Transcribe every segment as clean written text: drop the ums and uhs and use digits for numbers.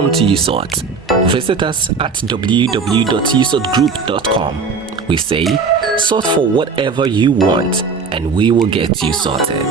Welcome to YouSort. Visit us at www.yousortgroup.com. We say, sort for whatever you want, and we will get you sorted.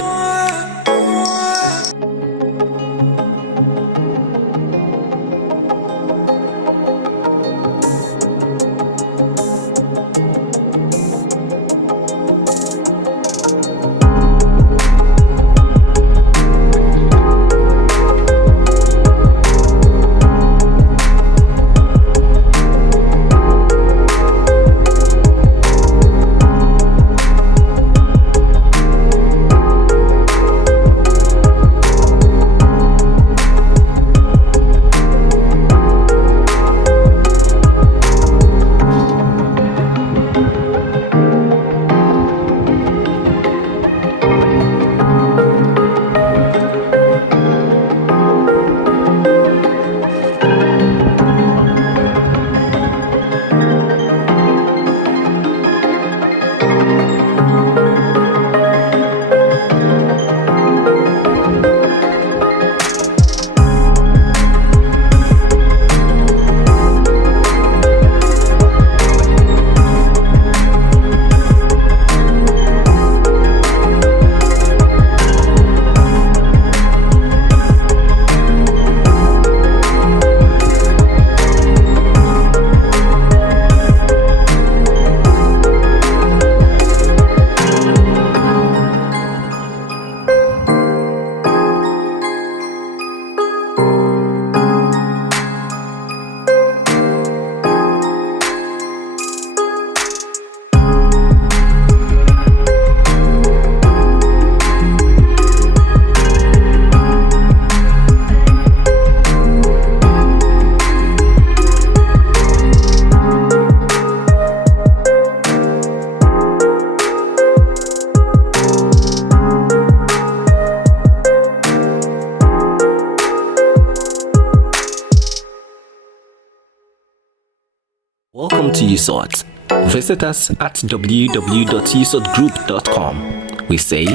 Welcome to YouSort. Visit us at www.yousortgroup.com. We say,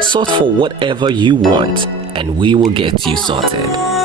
sort for whatever you want, and we will get you sorted.